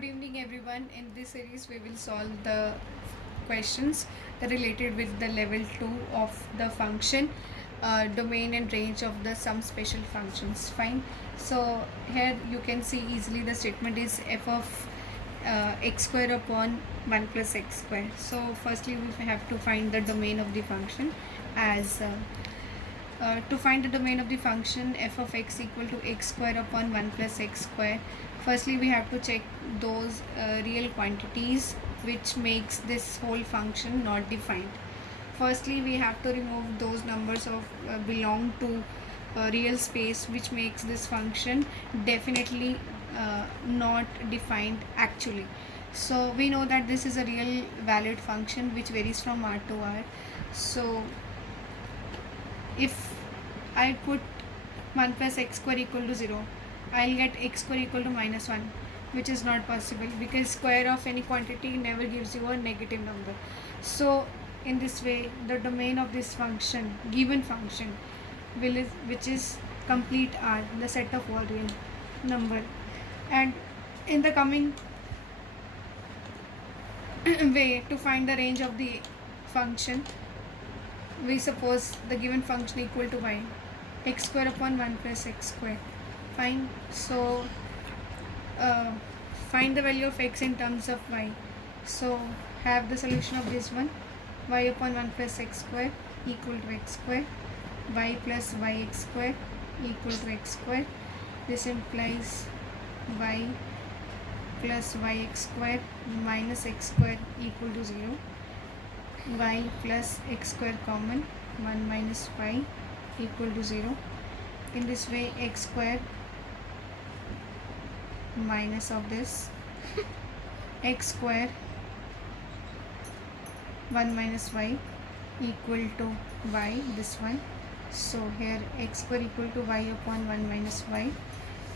Good evening everyone. In this series we will solve the questions related with the level 2 of the function, domain and range of the some special functions. Fine. So here you can see easily the statement is f of x square upon 1 plus x square. So firstly we have to find the domain of the function as to find the domain of the function f of x equal to x square upon 1 plus x square. Firstly we have to check those real quantities which makes this whole function not defined. Firstly we have to remove those numbers of belong to real space which makes this function definitely not defined actually. So we know that this is a real valid function which varies from r to r. So if I put 1 plus x square equal to 0, I'll get x square equal to minus 1, which is not possible because square of any quantity never gives you a negative number. So in this way the domain of this function, given function, which is complete R, the set of all real number. And in the coming way to find the range of the function, we suppose the given function equal to y, x square upon 1 plus x square. Fine. So find the value of x in terms of y. So have the solution of this one, y upon 1 plus x square equal to x square, y plus yx square equal to x square. This implies y plus yx square minus x square equal to 0, y plus x square common, 1 minus y equal to 0. In this way x square minus of this x square 1 minus y equal to y, this one. So here x square equal to y upon 1 minus y.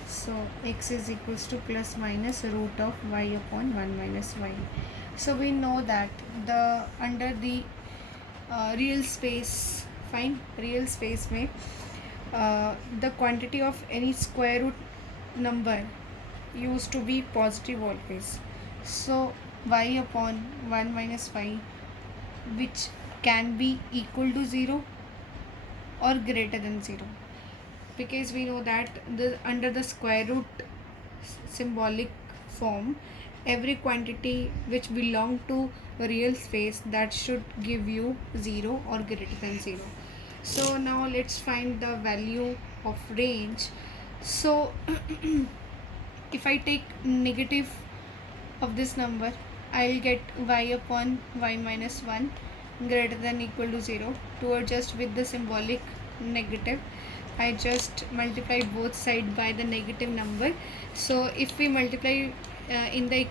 So x is equals to plus minus root of y upon 1 minus y. So we know that the under the real space, fine, real space में the quantity of any square root number used to be positive always. So y upon 1 minus y, which can be equal to 0 or greater than 0, because we know that under the square root symbolic form, every quantity which belong to a real space that should give you 0 or greater than 0. So now let's find the value of range. So if I take negative of this number, I'll get y upon y minus 1 greater than equal to 0. To adjust with the symbolic negative, I just multiply both sides by the negative number. So if we multiply in the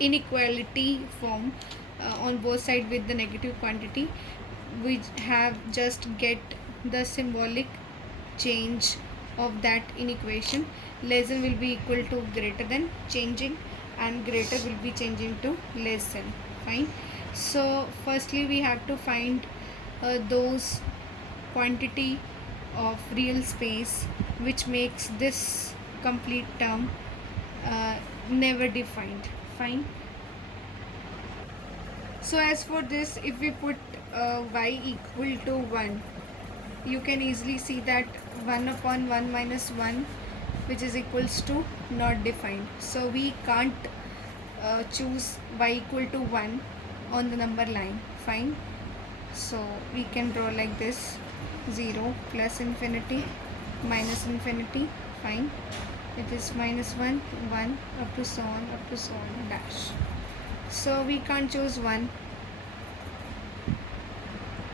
inequality form on both sides with the negative quantity, we have just get the symbolic change of that inequation. Less than will be equal to greater than changing, and greater will be changing to less than. Fine. So firstly we have to find those quantity of real space which makes this complete term never defined. Fine. So as for this, if we put y equal to 1, you can easily see that 1 upon 1 minus 1, which is equals to not defined. So we can't choose y equal to 1 on the number line. Fine. So we can draw like this: 0 plus infinity minus infinity. Fine. It is minus 1 1 up to so on dash. So we can't choose 1.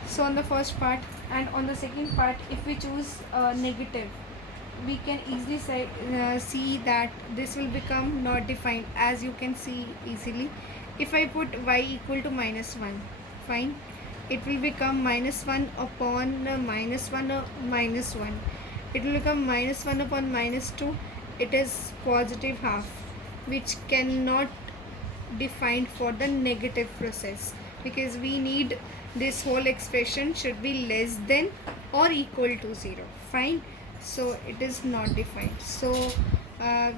So on the first part, and on the second part, if we choose negative, we can easily see that this will become not defined, as you can see easily. If I put y equal to minus 1, fine, it will become minus 1 upon minus 1 minus 1. It will become minus 1 upon minus 2. It is positive half, which cannot defined for the negative process, because we need this whole expression should be less than or equal to 0. Fine. So it is not defined. So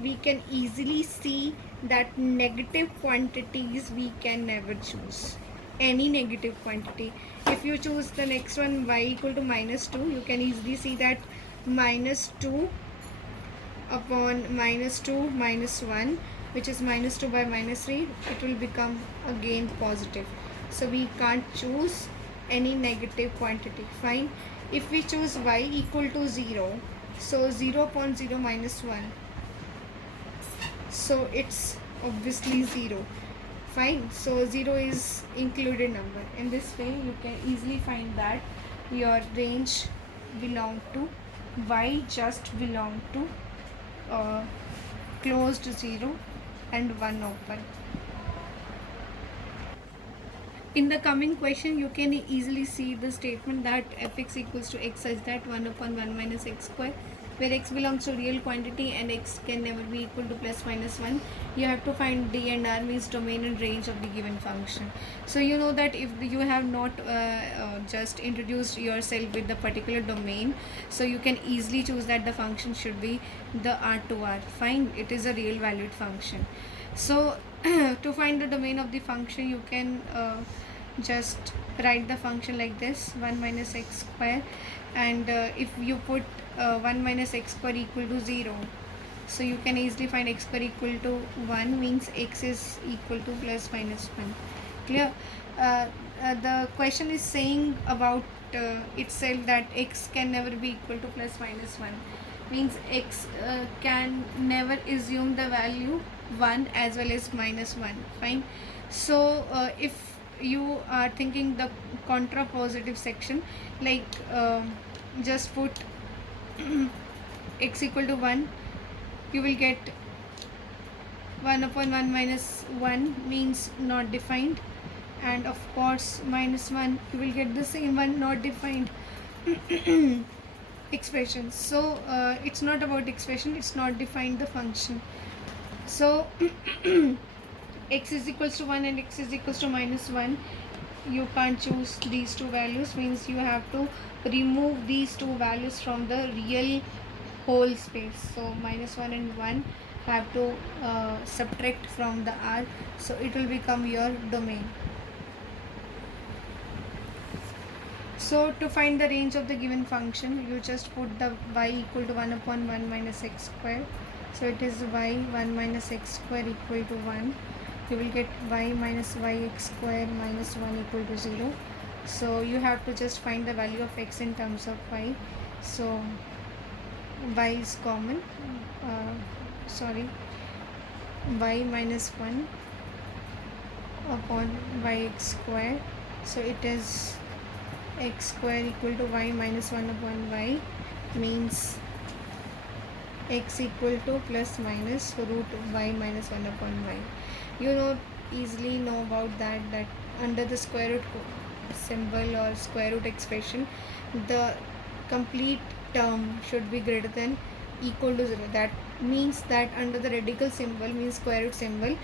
we can easily see that negative quantities we can never choose any negative quantity. If you choose the next one, y equal to -2, you can easily see that -2 upon -2 -1, which is -2 by -3, it will become again positive. So we can't choose any negative quantity. Fine. If we choose y equal to 0, so 0 upon 0 -1, so it's obviously 0. Fine. So 0 is included number. In this way you can easily find that your range belong to y just belong to closed 0 and 1 open. In the coming question, you can easily see the statement that fx equals to x such that 1 upon 1 minus x square, where x belongs to real quantity and x can never be equal to plus minus 1. You have to find d and r means domain and range of the given function. So you know that if you have not just introduced yourself with the particular domain, so you can easily choose that the function should be the r to r. Fine, it is a real valued function. So to find the domain of the function, you can just write the function like this: 1 minus x square, and if you put 1 minus x square equal to 0, so you can easily find x square equal to 1 means x is equal to plus minus 1. Clear? The question is saying about itself that x can never be equal to plus minus 1, means x can never assume the value 1 as well as minus 1. Fine. So if you are thinking the contrapositive section, like just put x equal to 1, you will get 1 upon 1 minus 1 means not defined, and of course minus 1, you will get the same one, not defined expression. So it's not about expression, it's not defined the function. So x is equals to 1 and x is equals to minus 1, you can't choose these two values, means you have to remove these two values from the real whole space. So minus 1 and 1 have to subtract from the r, so it will become your domain. So to find the range of the given function, you just put the y equal to 1 upon 1 minus x square. So it is y 1 minus x square equal to 1. You will get y minus yx square minus 1 equal to 0. So you have to just find the value of x in terms of y. So y is common. Y minus 1 upon yx square. So it is x square equal to y minus 1 upon y, means x equal to plus minus root y minus 1 upon y. You know, easily know about that under the square root symbol or square root expression, the complete term should be greater than equal to 0. That means that under the radical symbol, means square root symbol,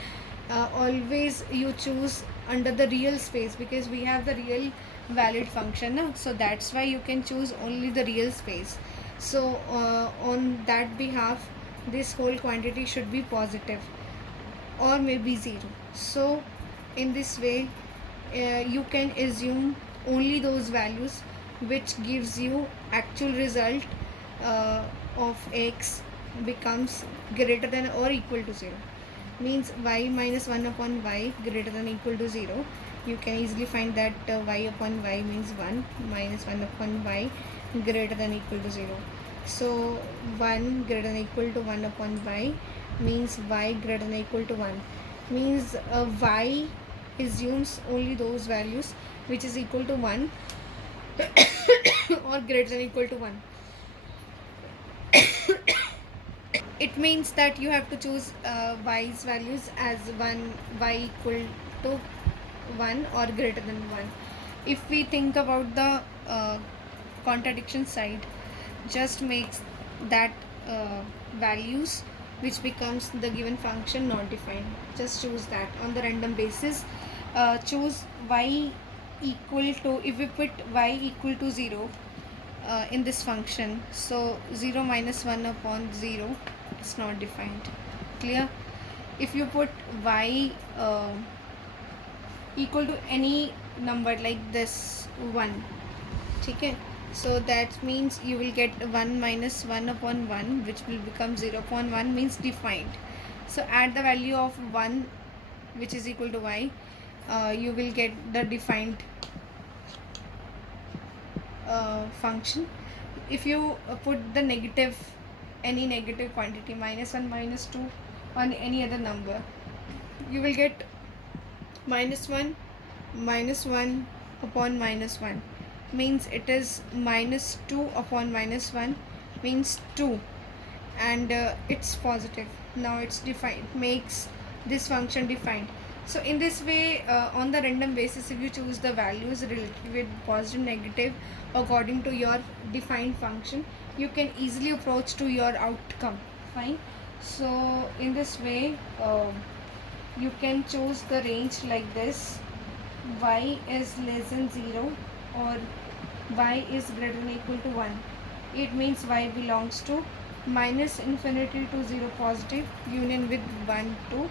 always you choose under the real space, because we have the real valid function now, so that's why you can choose only the real space. So on that behalf, this whole quantity should be positive or maybe 0. So in this way you can assume only those values which gives you actual result of x becomes greater than or equal to 0, means y minus 1 upon y greater than or equal to 0. You can easily find that y upon y means 1, minus 1 upon y greater than or equal to 0. So 1 greater than or equal to 1 upon y means y greater than or equal to 1, means y assumes only those values which is equal to 1 or greater than or equal to 1. It means that you have to choose y's values as 1, y equal to 1 or greater than 1. If we think about the contradiction side, just makes that values which becomes the given function not defined. Just choose that on the random basis. Choose y equal to, if we put y equal to 0 in this function, so 0 minus 1 upon 0 is not defined. Clear? if you put y equal to any number like this 1, okay, so that means you will get 1 minus 1 upon 1, which will become 0 upon 1, means defined. So at the value of 1, which is equal to y, you will get the defined function. If you put the negative, any negative quantity, minus 1, minus 2 on any other number, you will get minus 1 upon minus 1, means it is minus 2 upon minus 1, means 2, and it's positive. Now it's defined, makes this function defined. So in this way, on the random basis, if you choose the values related with positive, negative according to your defined function, you can easily approach to your outcome. Fine. So in this way, you can choose the range like this: y is less than 0 or y is greater than or equal to 1. It means y belongs to minus infinity to 0 positive union with 1 to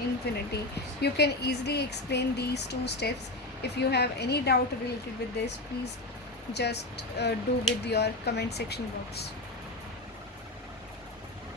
infinity. You can easily explain these two steps. If you have any doubt related with this, please just do with your comment section box.